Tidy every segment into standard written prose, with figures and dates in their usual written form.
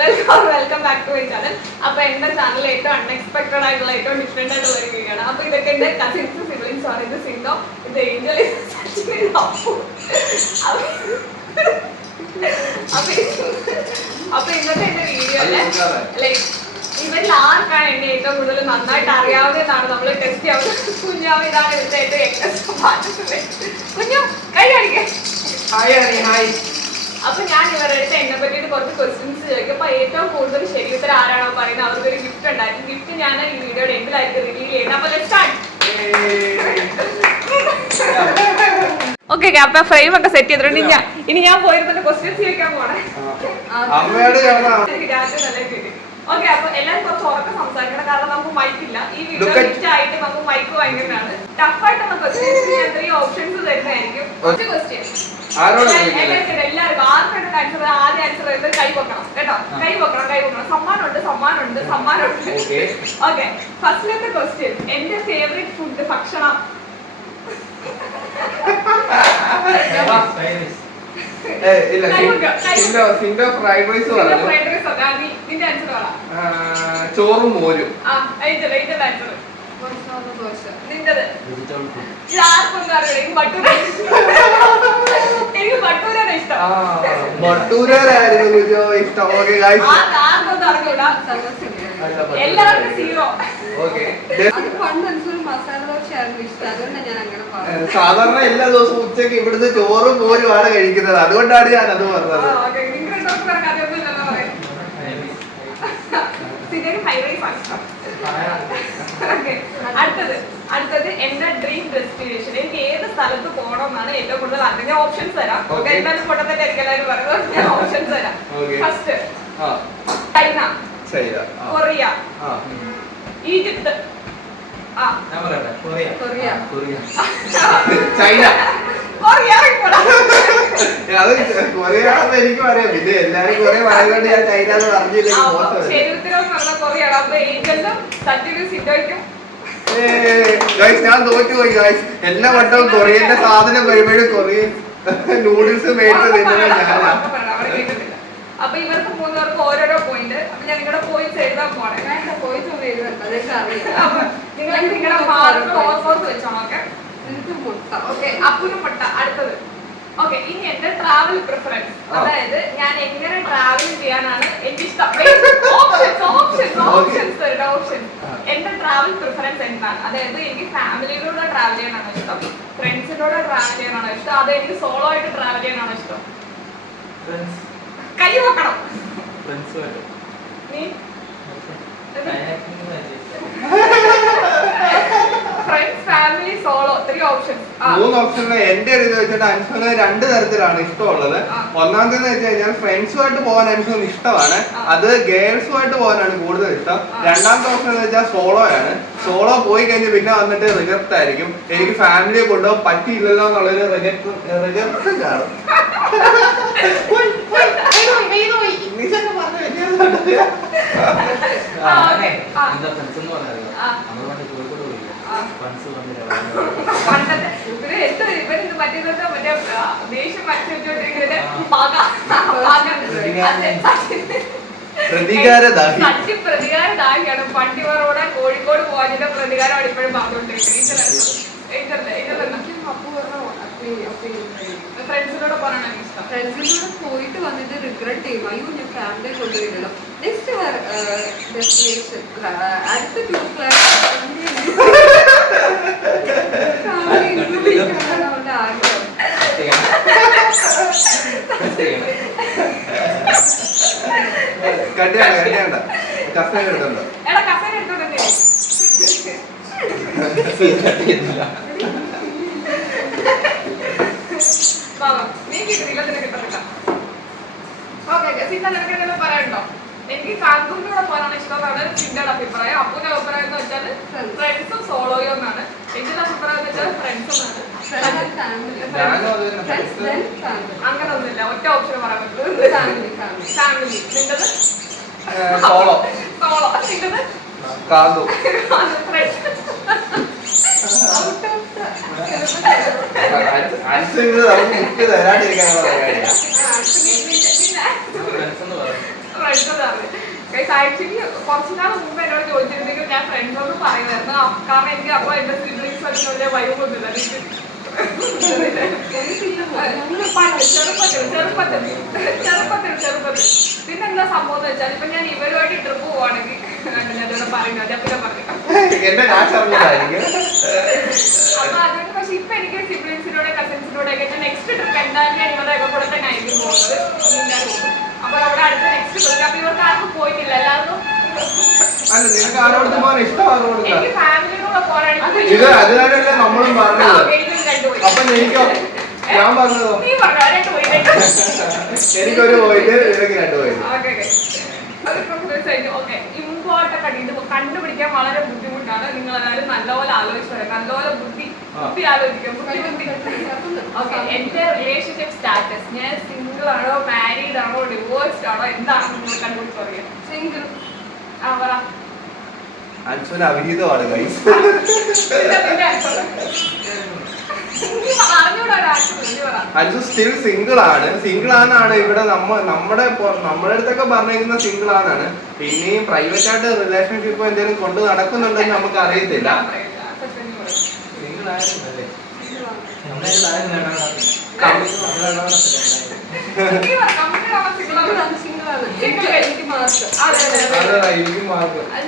Welcome back to my channel. അപ്പൊ എന്റെ channel ഏറ്റവും അൺഎക്സ്പെക്ടഡ് ആയിട്ടുള്ള ഏറ്റവും ഡിഫറെന്റ് ആയിട്ടുള്ള ഒരു വീഡിയോ ആണ്. അപ്പൊ ഇതൊക്കെ എന്റെ കസിൻസ് സിബ്ലിംഗ്സ് ആണ്. ഇത് സിന്തോ, ഇത് ഏഞ്ചൽ, അപ്പൊ ഇന്നത്തെ എന്റെ വീഡിയോയില് ലൈക്ക് ഇവരിൽ ആർക്കാണ് എന്നെ ഏറ്റവും കൂടുതൽ നന്നായിട്ട് അറിയാവുന്നതാണ് നമ്മൾ ടെസ്റ്റ് ചെയ്യാവുന്നത്. കുഞ്ഞാവ് ഇതാണ് ഇവിടുത്തെ ഏറ്റവും കുഞ്ഞു കൈ കാണിക്കേ. അപ്പൊ ഞാൻ ഇവരുടെ അടുത്ത് എന്നെ പറ്റിയിട്ട് കുറച്ച് ക്വസ്റ്റ്യൻസ് ചോദിക്കും. അപ്പൊ ഏറ്റവും കൂടുതൽ ശരി ഉത്തരം ആരാണോ പറയുന്നത് അവർക്കൊരു ഗിഫ്റ്റ് ഉണ്ടായിരുന്നു. ഗിഫ്റ്റ് ഞാൻ ഈ വീഡിയോയുടെ എൻഡിലായിട്ട് റിവീൽ ചെയ്യുന്നത്. അപ്പൊ ഓക്കെ, അപ്പൊ ഫ്രെയിം ഒക്കെ സെറ്റ് ചെയ്തിട്ടുണ്ട്. ഇനി ഞാൻ പോയിരുന്ന ക്വസ്റ്റ്യൻസ് ചോദിക്കാൻ പോണേ. ഓക്കെ, അപ്പൊ എല്ലാവരും കുറച്ച് ഉറക്കം സംസാരിക്കണം, കാരണം നമുക്ക് മൈക്കില്ല. ഈ വീഡിയോ ഫിറ്റ് ആയിട്ട് നമുക്ക് മൈക്ക് ഭയങ്കരമാണ്. ടഫായിട്ടുള്ള ക്വസ്റ്റ്യൻസ് ഞാൻ 3 ഓപ്ഷൻസ് തരുന്നതായിരിക്കും. ഒറ്റ ക്വസ്റ്റ്യൻ എല്ലാവർക്കും ആർക്കായിട്ട് ആൻസർ ആദ്യം ആൻസർ ചെയ്ത് കൈ വെക്കണം കേട്ടോ. കൈ വെക്കണം. സമ്മാനമുണ്ട്. ഓക്കെ, ഫസ്റ്റിലത്തെ ക്വസ്റ്റ്യൻ, എന്റെ ഫേവറേറ്റ് ഫുഡ് ഭക്ഷണം. ചോറും മോരും. നിന്റത് എനിക്ക് ഭട്ടൂരാണ് ഇഷ്ടം. എല്ലാവർക്കും സീറോ. സാധാരണ എല്ലാ ദിവസവും ഉച്ചക്ക് ഇവിടുന്ന് ചോറും മോരുമാണ് കഴിക്കുന്നത്. അതുകൊണ്ടാണ് ഞാൻ അത് പറഞ്ഞത്. അടുത്തത് എന്റെ ഡ്രീം ഡെസ്റ്റിനേഷൻ. എനിക്ക് ഏത് സ്ഥലത്ത് പോകണം എന്നാണ് ഏറ്റവും കൂടുതൽ ആഗ്രഹം. ഓപ്ഷൻസ് തരാം. എന്തായാലും പൊട്ടത്തെ എല്ലാവരും പറയുന്നത് ഞാൻ ഓപ്ഷൻസ് തരാം. First China, Korea, Egypt. China. അത് കൊറിയാണെന്ന് എനിക്കും അറിയാം. പിന്നെ എല്ലാരും കൊറേ പറയുന്നുണ്ട്. ഞാൻ ചൈന എന്ന് പറഞ്ഞില്ലെങ്കിൽ ശരി ഉത്തരം പറഞ്ഞ കൊറിയാണ്. അപ്പൊ ഏഞ്ചലും സത്യനും സിദ്ധയ്ക്കും ഞാൻ തോറ്റുപോയി ഗൈസ്. എല്ലാ വട്ടവും കൊറിയന്റെ സാധനം വരുമ്പോഴും കൊറിയൻ നൂഡിൽസ് മേടിച്ചത്. അപ്പൊ ഇവർക്ക് 3 പേർക്ക് ഓരോരോ പോയിന്റ്. അപ്പൊ ഞാൻ നിങ്ങളുടെ പോയിന്റ്സ് എഴുതാൻ പോണേ. പോയിന്റ്സ് ഒന്നും എഴുതണ്ട, അതൊക്കെ അറിയാം. അപ്പൊ നിങ്ങൾ നിങ്ങളുടെ മാർക്ക് ഓർമ്മോർത്ത് വെച്ചോണം. ഓക്കെ, അപ്പുനും പൊട്ട. അടുത്തത് ഓക്കെ, ഇനി എന്റെ ട്രാവൽ പ്രിഫറൻസ്, അതായത് ഞാൻ എങ്ങനെ ട്രാവൽ ചെയ്യാനാണ് എനിക്ക് ഇഷ്ടം. ഓപ്ഷൻ എന്റെ ട്രാവൽ പ്രിഫറൻസ് എന്താണ്? അതായത് എനിക്ക് ഫാമിലിയിലൂടെ ട്രാവൽ ചെയ്യാനാണോ ഇഷ്ടം, ഫ്രണ്ട്സിനോട് ട്രാവൽ ചെയ്യാനാണോ ഇഷ്ടം, അതോ എനിക്ക് സോളോ ആയിട്ട് ട്രാവൽ ചെയ്യാനാണോ ഇഷ്ടം? കൈ വെക്കണം. നീ ഫ്രണ്ട്സ്, ഫാമിലി, സോളോ, 3 ഓപ്ഷൻസ്. 3 ഓപ്ഷനിൽ എന്റെ ഒരു ഇത് വെച്ചിട്ട് അനുഷ്ഠന 2 തരത്തിലാണ് ഇഷ്ടമുള്ളത്. ഒന്നാമതെന്ന് വെച്ച് കഴിഞ്ഞാൽ ഫ്രണ്ട്സുമായിട്ട് പോകാൻ അനുഷ്ഠന ഇഷ്ടമാണ്. അത് ഗേൾസുമായിട്ട് പോകാനാണ് കൂടുതൽ ഇഷ്ടം. രണ്ടാമത്തെ ഓപ്ഷൻ എന്ന് വെച്ചാൽ സോളോ ആണ്. സോളോ പോയി കഴിഞ്ഞ് പിന്നെ വന്നിട്ട് റിഗ്രറ്റ് ആയിരിക്കും. എനിക്ക് ഫാമിലിയെ കൊണ്ടുപോകാൻ പറ്റിയില്ലല്ലോ എന്നുള്ളൊരു റിഗ്രറ്റ് കാണും. പ്രതികാരദാഹിയാണ്. പണ്ടിവറോടെ കോഴിക്കോട് പോകാനുള്ള പ്രതികാരമാണ് ഇപ്പോഴും പറഞ്ഞുകൊണ്ടിരിക്കുന്നത്. ഫ്രണ്ട്സിനോട് പോകാനാണ് ഇഷ്ടം. ഫ്രണ്ട്സിനോട് പോയിട്ട് വന്നിട്ട് റിഗ്രറ്റ് ചെയ്യും. അയ്യോ ഞാൻ ഫാമിലിയെ കൊണ്ടുപോയില്ലല്ലോ. നെക്സ്റ്റ് ഡെസ്റ്റിനേഷൻ അടുത്ത ടൂർ ആഗ്രഹം. കസേര എടുത്തുണ്ടോ? എടാ കസേര എടുത്തോണ്ടേ. പറയണ്ടോ? എനിക്ക് കാക്കൂരിനോട് പോകാനാണ് ഇഷ്ടം. അതാണ് ചിന്തയുടെ അഭിപ്രായം. അപ്പൂന്റെ അഭിപ്രായം എന്ന് വെച്ചാൽ ഫ്രണ്ട്സും സോളോയും എന്നാണ്. എന്റെ അഭിപ്രായം എന്ന് വെച്ചാൽ ഫ്രണ്ട്സും ആണ്. അങ്ങനെ ഒന്നുമില്ല, ഒറ്റ ഓപ്ഷൻ പറയാൻ പറ്റുള്ളൂ. ഫാമിലി. നിന്റത് സോളോ. സോളോ. നിന്റത് കാന്തു. ഫ്രണ്ട്സ്. ഔട്ട് ഓഫ് അൻസു ഇത് നമുക്ക് ഗിഫ്റ്റ് തരാണ്ടിരിക്കാനുള്ള പരിപാടിയാ. ആക്ച്വലി കുറച്ചു നാൾ മുമ്പ് എന്നോട് ചോദിച്ചിരുന്നെങ്കിൽ ഞാൻ ഫ്രണ്ട്സോട് പറയുമായിരുന്നു. കാരണം എനിക്ക് അപ്പൊ എന്റെ സിബ്ലിംഗ്സ് വലിയ വൈബൊന്നുമില്ല. ചെറുപ്പത്തിൽ പിന്നെന്താ സംഭവം എന്ന് വെച്ചാൽ ഇപ്പൊ ഞാൻ ഇവരുമായിട്ട് ട്രിപ്പ് പോവാണെങ്കിൽ ഞാനിവിടെ പറയുന്നത് ഞാൻ പിന്നെ പറയാം. അപ്പൊ അതുകൊണ്ട് പക്ഷെ ഇപ്പൊ എനിക്ക് സിബ്ലിംഗ്സിനോടെ കസിൻസിനോടെ ഒക്കെ നെക്സ്റ്റ് ട്രിപ്പ് എന്തായാലും ഞാൻ ഇവരുടെ ഒക്കെ കൂടെ തന്നെ ആയിരിക്കും പോകുന്നത്. അപ്പൊ അവിടെ അടുത്ത നെക്സ്റ്റ് ട്രിപ്പ് അപ്പൊ ഇവർക്ക് ആർക്കും പോയിട്ടില്ല. എല്ലാവർക്കും അല്ല നിനക്ക് ആരോട് പോകാൻ ഇഷ്ടമാണ് എനിക്ക് ഫാമിലിയോടെ പോകാനാണെങ്കിൽ ഇത് അതിനാലല്ലേ നമ്മളും പറഞ്ഞത്. അപ്പൊ എനിക്കോ ഞാൻ പറഞ്ഞതോ നീ പറഞ്ഞോ എനിക്കൊരു പോയിട്ട് ഇവർക്ക് 2 പോയിട്ട്. ഇമ്പോർട്ടൻ്റ് കണ്ടുപിടിക്കാൻ വളരെ ബുദ്ധിമുട്ടാണ്. നിങ്ങൾ എല്ലാവരും നല്ലപോലെ ആലോചിച്ചു പറയാം. നല്ലപോലെ ബുദ്ധി ആലോചിക്കാം. എന്റെ റിലേഷൻഷിപ്പ് സ്റ്റാറ്റസ് ഞാൻ സിംഗിൾ ആണോ മാരീഡ് ആണോ ഡിവോഴ്സ്ഡ് ആണോ എന്താണെന്ന് നിങ്ങൾ കണ്ടുപിടിച്ച് പറയാം. സിംഗിൾ ആ പറ. അൻസുവിന് അവിഹിതമാണ് ഗൈസ്. അൻസു സ്റ്റിൽ സിംഗിൾ ആണ്. സിംഗിൾ ആണെന്നാണ് ഇവിടെ നമ്മുടെ അടുത്തൊക്കെ പറഞ്ഞിരിക്കുന്ന സിംഗിൾ ആണെന്നാണ്. പിന്നെയും പ്രൈവറ്റ് ആയിട്ട് റിലേഷൻഷിപ്പ് എന്തെങ്കിലും കൊണ്ട് നടക്കുന്നുണ്ടെന്ന് നമുക്ക് അറിയത്തില്ല.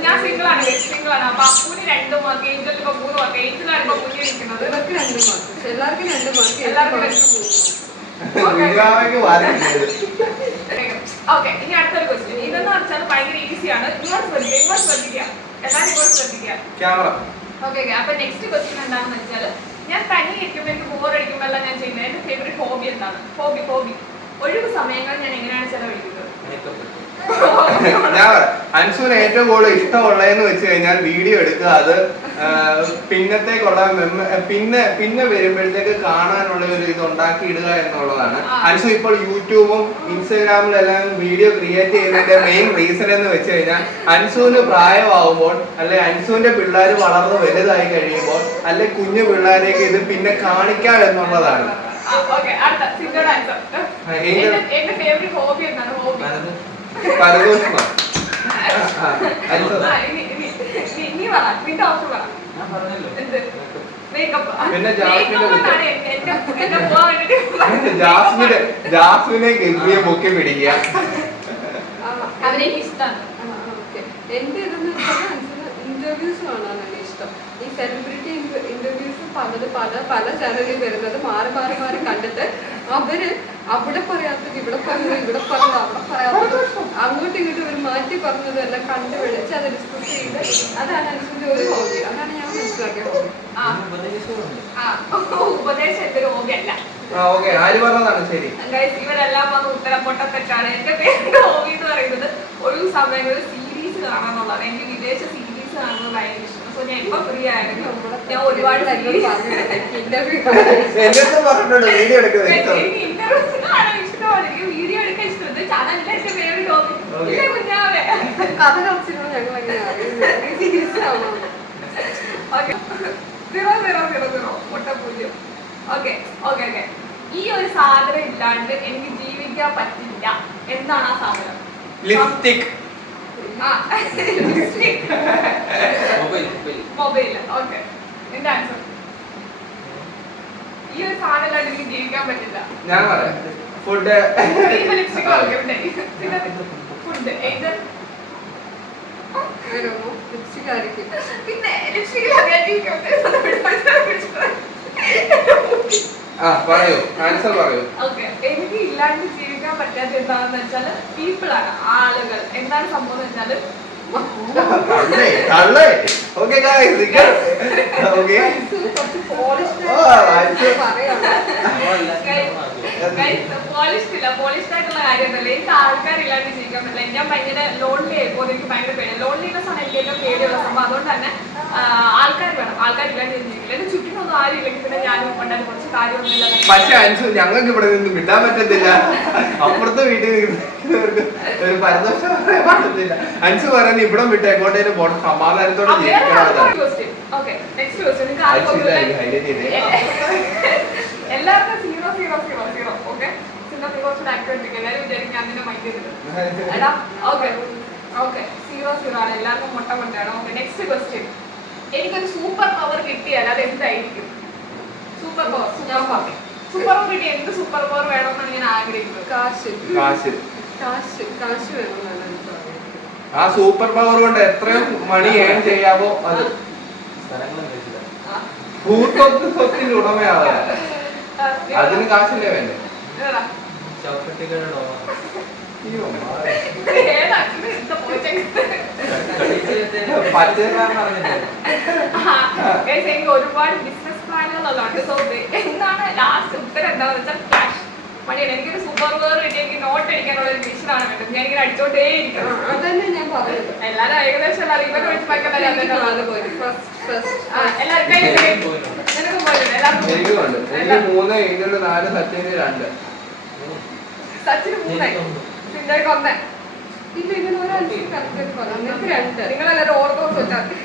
ഞാൻ സിംഗിൾ ആണ്. സിംഗിൾ ആണ്. അപ്പൊ അപ്പൂന് 2 മാർക്ക്, ഏഞ്ചലിന് 3 മാർക്ക്, ഏഞ്ചിലാണ് ഇപ്പൊ മുന്നിൽ ഇരിക്കുന്നത്. ഇവർക്ക് 2 മാർക്ക്, എല്ലാവർക്കും 2 മാർക്ക്, എല്ലാവർക്കും ഓക്കെ. ഇനി അടുത്തൊരു ക്വസ്റ്റ്യൻ. ഇതെന്ന് വെച്ചാൽ ഭയങ്കര ഈസിയാണ്. ഇങ്ങോട്ട് ശ്രദ്ധിക്കുക. എല്ലാവരും ഇങ്ങോട്ട് ശ്രദ്ധിക്കുക. ഓക്കെ. അപ്പൊ നെക്സ്റ്റ് ക്വസ്റ്റ്യൻ എന്താണെന്ന് വെച്ചാൽ ഞാൻ തനി ഇരിക്കുമ്പോൾ എനിക്ക് ബോറടിക്കുമ്പോൾ എല്ലാം ഞാൻ ചെയ്യുന്നത് എന്റെ ഫേവറേറ്റ് ഹോബി എന്താണ്? ഹോബി ഒഴിവ് സമയങ്ങൾ ഞാൻ എങ്ങനെയാണ് ചെലവഴിക്കുന്നത്? ഞാൻ അൻസുവിന് ഏറ്റവും കൂടുതൽ ഇഷ്ടമുള്ളതെന്ന് വെച്ച് കഴിഞ്ഞാൽ വീഡിയോ എടുക്കുക. അത് പിന്നത്തേക്കുള്ള പിന്നെ വരുമ്പോഴത്തേക്ക് കാണാനുള്ള ഒരു ഇത് ഉണ്ടാക്കി ഇടുക എന്നുള്ളതാണ്. അൻസു ഇപ്പോൾ യൂട്യൂബും ഇൻസ്റ്റാഗ്രാമിലെല്ലാം വീഡിയോ ക്രിയേറ്റ് ചെയ്യുന്നതിന്റെ മെയിൻ റീസൺ എന്ന് വെച്ച് കഴിഞ്ഞാൽ അൻസുവിന് പ്രായമാകുമ്പോൾ അല്ലെ അൻസുവിന്റെ പിള്ളേർ വളർന്ന് വലുതായി കഴിയുമ്പോൾ അല്ലെ കുഞ്ഞു പിള്ളേരേക്ക് ഇത് പിന്നെ കാണിക്കാം എന്നുള്ളതാണ്. എന്റെ ഫേവറേറ്റ് ഹോബി എന്താണ്? ഹോബി ജാസ്മിനെ ഗംഭീര പൊക്കി പിടിക്കുക. അവരെനിക്ക് ഇഷ്ടമാണ്. എന്റെ ഇതെന്ന് വെച്ചാൽ ഇന്റർവ്യൂസ് കാണാനാണ് ഇഷ്ടം. ഈ സെലിബ്രിറ്റി ഇന്റർവ്യൂസ് പല ചാനലിൽ വരുന്നത് മാറി കണ്ടിട്ട് അവര് അവിടെ പറയാത്തത് ഇവിടെ പറഞ്ഞത്, ഇവിടെ പറഞ്ഞത് അവിടെ പറയാത്തത്, അങ്ങോട്ടും ഇങ്ങോട്ടും ഒരു മാറ്റി പറഞ്ഞതും എല്ലാം കണ്ടുപിടിച്ച് അത് ഡിസ്കസ് ചെയ്ത് അതാണ് അനുസരിച്ച് ഒരു ഹോബി. അതാണ് ഞാൻ മനസ്സിലാക്കിയ ഹോബി. ഉപദേശം എന്തൊരു ഹോബി അല്ല. ഇവരെല്ലാം വന്ന് ഉത്തരം പൊട്ടത്തെറ്റാണ്. എന്റെ പേരുടെ ഹോബി എന്ന് പറയുന്നത് ഒരു സമയങ്ങളിൽ സീരീസ് കാണാന്നുള്ളതാണ്. എനിക്ക് വിദേശ സീരീസ് കാണുന്നത് ഭയങ്കര ഇഷ്ടം. സോ ഞാൻ ഇപ്പൊ ഫ്രീ ആയിരുന്നു. ഞാൻ ഒരുപാട് വീഡിയോ വീഡിയോ എടുക്കാൻ ഇഷ്ടമുണ്ട്. അതല്ല എന്റെ ഫേവറേറ്റ് ഹോബി. കുഞ്ഞാവേ കഥ കളിച്ചിരുന്നു ഞങ്ങൾ എങ്ങനെയാണ് സീരീസ് കാണാം. ഓക്കെ 0 മുട്ട 0. ഓക്കെ. ഈ ഒരു സാധനം ഇല്ലാണ്ട് എനിക്ക് ജീവിക്കാൻ പറ്റില്ല. എന്താണ് ആ സാധനം? ലിപ്സ്റ്റിക്. മൊബൈൽ. ഓക്കെ. എന്റെ ആൻസർ ഈ ഒരു സാധനം ഇല്ലാണ്ട് എനിക്ക് ജീവിക്കാൻ പറ്റില്ല. ഞാൻ പറയാം ഫുഡ്. ലിപ്സ്റ്റിക് ഫുഡ് ഏത് ലിപ്സ്റ്റിക് ആയിരിക്കും. പിന്നെ ലിപ്സ്റ്റിക് ജീവിക്കാൻ പറയൂ, ആൻസർ പറയൂ. ഓക്കെ. എനിക്ക് ഇല്ലാണ്ട് ജീവിക്കാൻ പറ്റാത്ത എന്താണെന്ന് വെച്ചാൽ പീപ്പിൾ ആണ്, ആളുകൾ. എന്താണ് സംഭവം എന്ന് വെച്ചാല് പോളിഷ്ഡ് ആയിട്ടുള്ള കാര്യമൊന്നുമല്ല. എനിക്ക് ആൾക്കാരില്ലാണ്ട് ജീവിക്കാൻ പറ്റില്ല. ഞാൻ ഭയങ്കര ലോൺലി ആയിപ്പോൾ എനിക്ക് ഭയങ്കര പേടി. ലോൺലിനെസ് ആണ് എനിക്ക് ഏറ്റവും പേടിയുള്ള സംഭവം. അതുകൊണ്ട് തന്നെ ആൾക്കാർ വേണം. ആൾക്കാരില്ലാണ്ട് ഞാൻ ജീവിക്കില്ല. എന്റെ ചുറ്റിനൊന്നും ആരും ഇല്ലെങ്കിൽ പിന്നെ ഞാനും ഉണ്ടാകും കുറച്ച് കാര്യമൊന്നുമില്ല. പക്ഷെ അൻസു ഞങ്ങൾക്ക് ഇവിടെ നിന്ന് വിടാൻ പറ്റത്തില്ല. അപ്പുറത്തെ വീട്ടിൽ നിൽക്കുന്നവർക്ക് ഒരു പരദോഷം പറയാൻ പറ്റത്തില്ല. അൻസു പറയുന്നത് ഇവിടെ വിട്ട് എങ്ങോട്ടേലും പോകണം, സമാധാനത്തോടെ ജീവിക്കണം. എല്ലാവർക്കും 0-0-0-0. ഓക്കെ, കുറച്ച് ആക്ടിവിറ്റി എല്ലാവരും വിചാരിക്കും ഞാൻ നിന്നെ മൈൻഡ് ചെയ്തിട്ടുണ്ട്. ഓക്കെ ഓക്കെ, 0-0 ആണ്. എല്ലാവർക്കും മുട്ട മുട്ടയാണ്. Okay, next question. എനിക്കൊരു സൂപ്പർ പവർ കിട്ടിയാൽ അത് എന്തായിരിക്കും? സൂപ്പർ പവർ ഞാൻ പറഞ്ഞു. സൂപ്പർ പവർ കിട്ടിയ എന്ത് സൂപ്പർ പവർ വേണമെന്നാണ് ഞാൻ ആഗ്രഹിക്കുന്നത്? കാശ് വേണമെന്നാണ് എനിക്ക് ആഗ്രഹിക്കുന്നത്. ആ സൂപ്പർ പവർ കൊണ്ട് എത്രയും മണി ഏൺ ചെയ്യാവോ അത്. സ്വത്തിന്റെ ഉടമയാവാ, അതിന് കാശല്ലേ വേണ്ടേ? എനിക്ക് ഒരുപാട് ബിസിനസ് പ്ലാനുകളുണ്ട്. സോ എന്താണ് ലാസ്റ്റ് ഉത്തരം എന്താണെന്ന് വെച്ചാൽ ക്യാഷ് മണിയാണ്. എനിക്കൊരു സൂപ്പർ പവർ കിട്ടി എനിക്ക് നോട്ട് അടിക്കാനുള്ള ഒരു മിഷനാണ് വേണ്ടത്. ഞാൻ ഇങ്ങനെ അടിച്ചോണ്ടേ ഇരിക്കണം. അതന്നെ ഞാൻ പറഞ്ഞത്. എല്ലാരും ഏകദേശം എല്ലാവരും ഇവരെ വിളിച്ച് എല്ലാവർക്കും സച്ചിന് 3 സിന്റയ്ക്ക് 1. ഇല്ല, ഇതിന് ഒരു അഞ്ച് കറക്റ്റ് പറഞ്ഞു. 2. നിങ്ങളെല്ലാവരും ഓർത്തോസ് വെച്ചാൽ 2.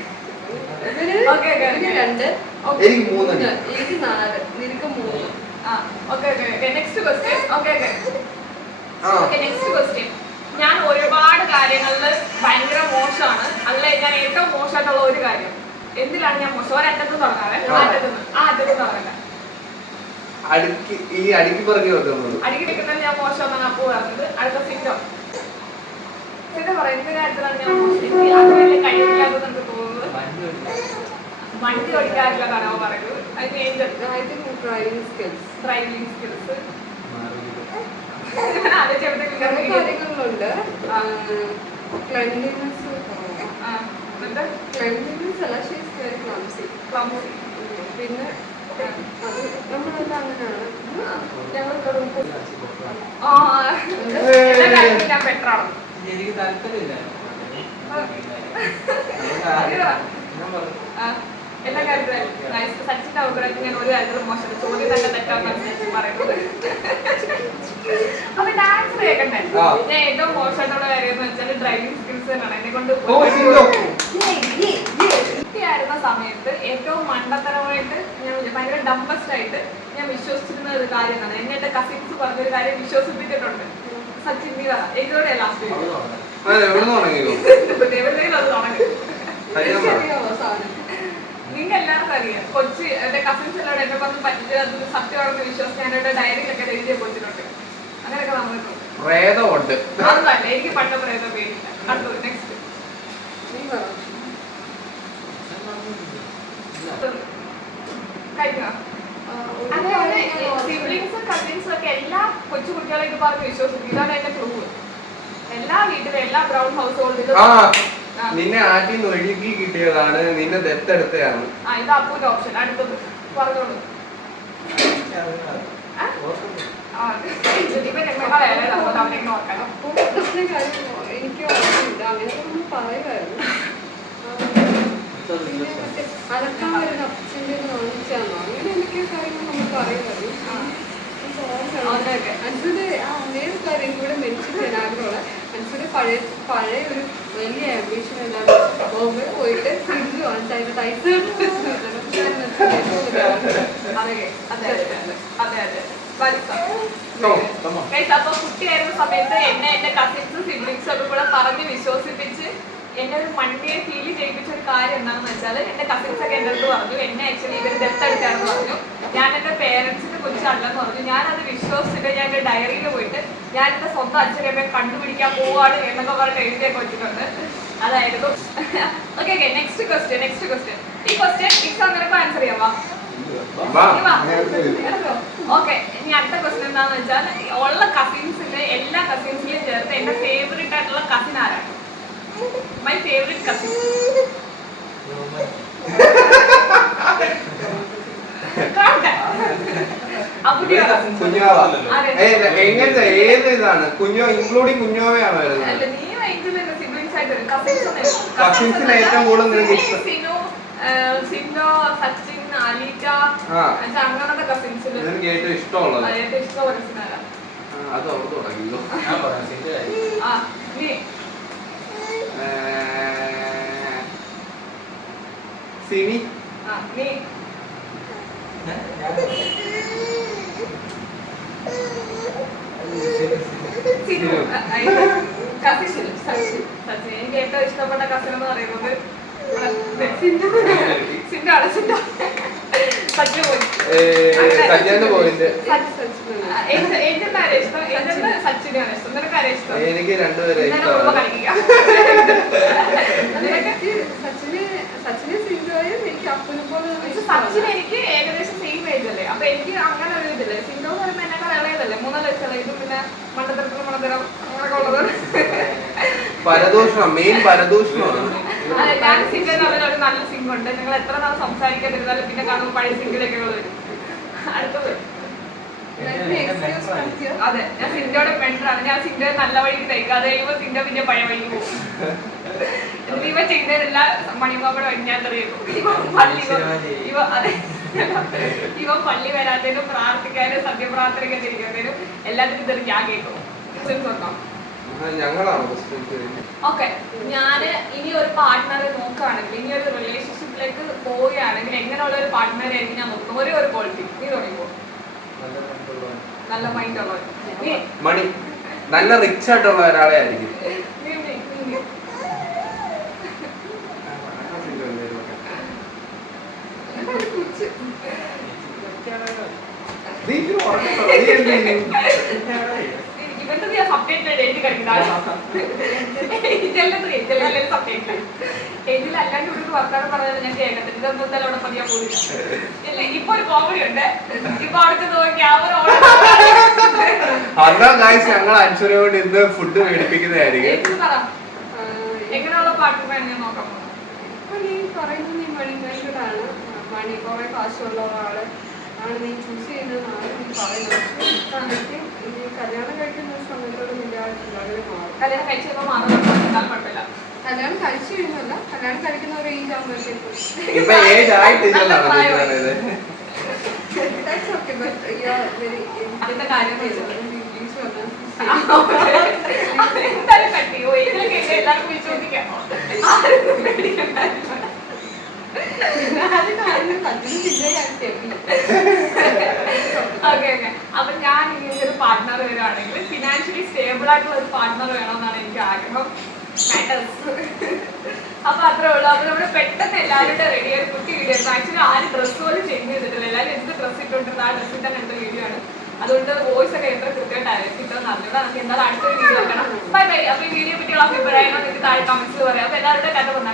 എനിക്ക് 3. എനിക്ക് 4. നിനക്ക് 3. Next question. Next question. ഞാൻ ഒരുപാട് കാര്യങ്ങളിൽ ഭയങ്കര മോശമാണ്. അല്ല, ഞാൻ ഏറ്റവും മോശമായിട്ടുള്ള ഒരു കാര്യം എന്തിലാണ് ഞാൻ മോശം? ഒരറ്റത്ത് തുടങ്ങാവേ. അറ്റത്ത് തുടങ്ങാം. അടുക്കി പറഞ്ഞു വെക്കുന്നത് അടുക്കി വെക്കുന്നത് ഞാൻ മോശമെന്നാണ് അപ്പു പറഞ്ഞത്. അടുത്ത സിൻഡോ പറയാം എന്ത് കാര്യത്തിലാണ് ഞാൻ മോശം? അത് വലിയ കഴിവില്ലാതെ നമുക്ക് തോന്നുന്നത്. വണ്ടി ഓടിക്കാറില്ലെന്നാണ് അവ പറയുന്നത്. ഡ്രൈവിംഗ് സ്കിൽസ് കാര്യങ്ങളുണ്ട്. ക്ലെൻലിനെസ് അല്ല, ഷീസ് വെരി ക്ലംസി. പിന്നെ നമ്മളെല്ലാം അങ്ങനെയാണ്. ഞാൻ ബെറ്ററാണ്. എനിക്ക് താല്പര്യമില്ല. എല്ലാ കാര്യത്തിലും സച്ചിന്റെ അഭിപ്രായത്തിൽ ഞാൻ ഒരു കാര്യത്തിലും മോശം. ചോദ്യം തന്നെ തെറ്റാന്നാണ് സച്ചിൻ പറയുന്നത്. അപ്പൊ ഡാൻസ് കേൾക്കണ്ടേ? ഞാൻ ഏറ്റവും മോശമായിട്ടുള്ള കാര്യം എന്ന് വെച്ചാൽ ഡ്രൈവിംഗ് സ്കിൽസ് തന്നെയാണ്. എന്നെ കൊണ്ട് കുട്ടിയായിരുന്ന സമയത്ത് ഏറ്റവും മണ്ടത്തരമായിട്ട് ഞാൻ ഭയങ്കര ഡംബസ്റ്റ് ആയിട്ട് ഞാൻ വിശ്വസിച്ചിരുന്ന ഒരു കാര്യമാണ്. എന്നെ എന്റെ കസിൻസ് പറഞ്ഞൊരു കാര്യം വിശ്വസിപ്പിച്ചിട്ടുണ്ട്. സച്ചിൻ നീ പറ, എനിക്കോടെ ലാസ്റ്റ് അത് തുടങ്ങി. നിങ്ങൾക്ക് എല്ലാവർക്കും അറിയാം. കൊച്ചി എന്റെ കസിൻസ് എല്ലാം എന്നെ പറഞ്ഞ് പറ്റിയത് സത്യമാണെന്ന് വിശ്വസിച്ച് ഞാൻ എന്റെ ഡയറിയിലൊക്കെ എഴുതി വെച്ചിട്ടുണ്ട്. അങ്ങനെയൊക്കെ നമ്മളിട്ടുണ്ട്. അതല്ല, എനിക്ക് പണ്ട പ്രേതം പേടിയില്ല. അടുത്തത് നെക്സ്റ്റ് കഴിഞ്ഞോ? അതായത് സിബ്ലിങ്സും കസിൻസും ഒക്കെ എല്ലാ കൊച്ചു കുട്ടികളെ ഇത് പറഞ്ഞ് വിശ്വസിക്കും. ഇതാണ് എന്റെ പ്രൂവ്. എല്ലാ വീട്ടിലും എല്ലാ ബ്രൗൺ ഹൗസ് ഹോൾഡിലും നിന്നെ ആദ്യം ഒഴുകി കിട്ടിയതാണ്, നിന്നെ ദത്തെടുത്തതാണ്. ഇത് അപ്പൂന്റെ ഓപ്ഷൻ. അടുത്തത് പറഞ്ഞോളൂ. എനിക്ക് അങ്ങനെയൊന്നും പറയുമായിരുന്നു. അലക്കാൻ വരുന്ന അച്ഛൻ്റെ വാങ്ങിച്ചാണോ അങ്ങനെ എന്തൊക്കെയോ കാര്യങ്ങൾ നമ്മൾ പറയുമായിരുന്നു. അനുസരിച്ച് നേരെ കാര്യം കൂടെ മെൻഷൻ ചെയ്യാൻ ആഗ്രഹമുള്ള അനുസരിച്ച് പഴയ ഒരു വലിയ ആംബിഷൻ എന്താണ് ബോംബെ പോയിട്ട് ഫ്രിഡ്ജ് വാങ്ങിച്ചതിന്റെ ടൈപ്പ്. അപ്പൊ കുട്ടിയായിരുന്ന സമയത്ത് എന്നെ എന്റെ കസിൻസും സിബ്ലിങ്സും ഒക്കെ കൂടെ പറഞ്ഞ് വിശ്വസിപ്പിച്ച് എന്നെ ഒരു മണ്ടിയെ ഫീൽ ചെയ്യിപ്പിച്ച ഒരു കാര്യം എന്താണെന്ന് വെച്ചാൽ എന്റെ കസിൻസ് ഒക്കെ എന്റെ അടുത്ത് പറഞ്ഞു എന്നെ ആക്ച്വലി ഇവർ ദത്തെടുക്കാണെന്ന് പറഞ്ഞു. ഞാൻ എന്റെ പേരൻസിനെ കുറിച്ചല്ലെന്ന് പറഞ്ഞു. ഞാനത് വിശ്വസിച്ചിട്ട് ഞാൻ എന്റെ ഡയറിയിൽ പോയിട്ട് ഞാൻ എന്റെ സ്വന്തം അച്ഛനെ കണ്ടുപിടിക്കാൻ പോവാണ് എന്നൊക്കെ പറഞ്ഞിട്ട് എഴുതിയൊക്കെ വെച്ചിട്ടുണ്ട്. അതായിരുന്നു. Okay next question. ഈ ക്വസ്റ്റ്യൻ എക്സാം നിനക്ക് ആൻസർ ചെയ്യാവാ? ഓക്കെ, ഇനി അടുത്ത ക്വസ്റ്റ്യൻ എന്താന്ന് വെച്ചാൽ ഉള്ള കസിൻസിന്റെ എല്ലാ കസിൻസിലും ചേർത്ത് എന്റെ ഫേവറേറ്റ് ആയിട്ടുള്ള കസിൻ ആരാണ്? My favorite cousin. എങ്ങനത്തെ ഏത് ഇതാണ്? കുഞ്ഞോ ഇൻക്ലൂഡിങ് കുഞ്ഞോവയാണോ വരുന്നത്? കസിൻസിന് ഏറ്റവും കൂടുതൽ സിൻഡോ, സച്ചിൻ, അലീറ്റ, ആ. അങ്ങനത്തെ കസിൻസിൽ നിനക്ക് ഏറ്റവും ഇഷ്ടമുള്ളത് ഏറ്റവും ഇഷ്ടമുള്ള കസിൻ ആരാ? അത് അവിടെ തുടങ്ങിയോ ആ നീ സിനി നീ സിനു കസിൻ സച്ചിൻ സച്ചിൻ എനിക്ക് ഏറ്റവും ഇഷ്ടപ്പെട്ട കസിൻ എന്ന് പറയുന്നത് സിൻഡാണ് സിൻഡ സച്ചിൻ പോയി കല്യാണം പോയിന്റ് ഏജന്റാരെ ഇഷ്ടം ഏജന്റ് സച്ചിനാണ് ഇഷ്ടം നിനക്കാരെ ഇഷ്ടം എനിക്ക് രണ്ടുപേരെ ഉമ്മ കളിക്കുക സച്ചിനെ സിന്ധുവായും എനിക്ക് അപ്പനെ പോലെ സച്ചിൻ എനിക്ക് ഏകദേശം സെയിം ഏജ് അല്ലേ അപ്പൊ എനിക്ക് അങ്ങനെ ഒരു ഇതില്ലേ സിന്ധു എന്ന് പറയുമ്പോൾ എന്നെ ഇളയതല്ലേ 3 വയസ്സുള്ള ഇതും പിന്നെ മണ്ടത്തരം അങ്ങനെയൊക്കെ ഉള്ളത് പരദൂഷണം മെയിൻ പരദൂഷണമാണ്. അതെ ഞാൻ സിംഗിൾ തമ്മിൽ ഒരു നല്ല സിംഗ് ഉണ്ട് നിങ്ങൾ എത്ര നാൾ സംസാരിക്കാതിരുന്നാലും പിന്നെ കാണുമ്പോൾ പഴയ സിംഗിലൊക്കെ വരും. അടുത്തത് അതെ ഞാൻ സിൻഡോയുടെ ഫ്രണ്ടാണ് ഞാൻ സിൻഡോയെ നല്ല വഴിക്ക് തയ്ക്കുക അത് കഴിയുമ്പോൾ സിൻഡോ പിന്നെ പഴയ വഴിക്ക് പോകും. ഇവ ചെയ്യുന്നതില്ല മണിമാമ്പടെ ഞാൻ തെറിയേക്കും ഇവ അതെ ഇവ പള്ളി വരാത്തതിനും പ്രാർത്ഥിക്കാനും സത്യപ്രാർത്ഥനയ്ക്ക് തിരിക്കുന്നതിനും എല്ലാത്തിനും ഇതൊരു ഞാൻ കേൾക്കും. ഓക്കെ ഞാന് ഇനി ഒരു പാർട്ട്ണറെ നോക്കുകയാണെങ്കിൽ ഇനി ഒരു റിലേഷൻഷിപ്പിലേക്ക് പോവുകയാണെങ്കിൽ എങ്ങനെയുള്ള ഒരു പാർട്ട്ണറെ ആയിരിക്കും ഞാൻ നോക്കും. ഒരേ ഒരു ക്വാളിറ്റി നീ തുടങ്ങിപ്പോ. നല്ല മൈൻഡ് ഉള്ളത് മണി നല്ല റിച്ച് ആയിട്ടുള്ള ഒരാളെ ആയിരിക്കും. ഇവന്റെ ഞാൻ സബ്ജക്റ്റ് എഴുതി കളിക്കുന്നതാണ് ഇതിലല്ലാണ്ട് ഇവിടെ വർത്താനം പറഞ്ഞാൽ ഞാൻ കേൾക്കത്തില്ല ഇതൊന്നും അവിടെ പതിയാൻ പോയില്ല. ഇപ്പൊ ഒരു കോമഡി ഉണ്ട് ഇപ്പൊ അവിടുത്തെ നോക്കി ഞങ്ങൾ അൻഷുനെ കൊണ്ട് ഇന്ന് ഫുഡ് മേടിപ്പിക്കുന്നതായിരിക്കും. എങ്ങനെയുള്ള പാട്ടുകളാണ് ഞാൻ നോക്കാൻ പോകുന്നത്. നീ പറയുന്നത് നീ മണിമൈൻഡാണ് മണി കുറെ കാശുള്ള ഒരാള് ആണ് നീ ചൂസ് ചെയ്യുന്നതാണ് നീ പറയുന്നത്. നീ കല്യാണം കഴിക്കുന്ന സമയത്തോട് നിന്റെ ചിന്തകളിൽ മാറും. കല്യാണം കഴിച്ചപ്പോ മാറുന്ന കുഴപ്പമില്ല. കല്യാണം കഴിച്ചു കഴിഞ്ഞല്ല കല്യാണം കഴിക്കുന്ന ഒരു ഏജ് ആകുമ്പോഴത്തേക്കും അതിന്റെ കാര്യം എല്ലാവർക്കും വിശ്വസിക്കാം. അപ്പൊ ഞാൻ ഇങ്ങനെ ഒരു പാർട്ട്ണർ വരികയാണെങ്കിൽ ഫിനാൻഷ്യലി സ്റ്റേബിൾ ആയിട്ടുള്ള ഒരു പാർട്ട്ണർ വേണമെന്നാണ് എനിക്ക് ആഗ്രഹം. അപ്പൊ അത്രേ ഉള്ളൂ. അപ്പൊ നമ്മള് പെട്ടെന്ന് എല്ലാവരുടെ റെഡി ആയി കുട്ടി വീഡിയോ ആക്ച്വലി ആരും ഡ്രസ്സ് പോലും ചേഞ്ച് ചെയ്തിട്ടില്ല. എല്ലാവരും എന്ത് ഡ്രസ്സ് ഇട്ടുകൊണ്ടിരുന്ന ആ ഡ്രസ്സിൽ തന്നെ എടുത്ത വീഡിയോ ആണ്. അതുകൊണ്ട് വോയിസ് ഒക്കെ എത്ര കൃത്യമായിട്ട് കിട്ടുമെന്ന് അറിഞ്ഞൂടെ. നമുക്ക് എന്തായാലും അടുത്തൊരു വീഡിയോ വെക്കണം. Bye bye. അപ്പൊ ഈ വീഡിയോ പറ്റിയുള്ള അഭിപ്രായങ്ങൾ നിങ്ങൾക്ക് താഴെ കമന്റ്സ് പറയാം. അപ്പൊ എല്ലാവരുടെ കഥ പറഞ്ഞു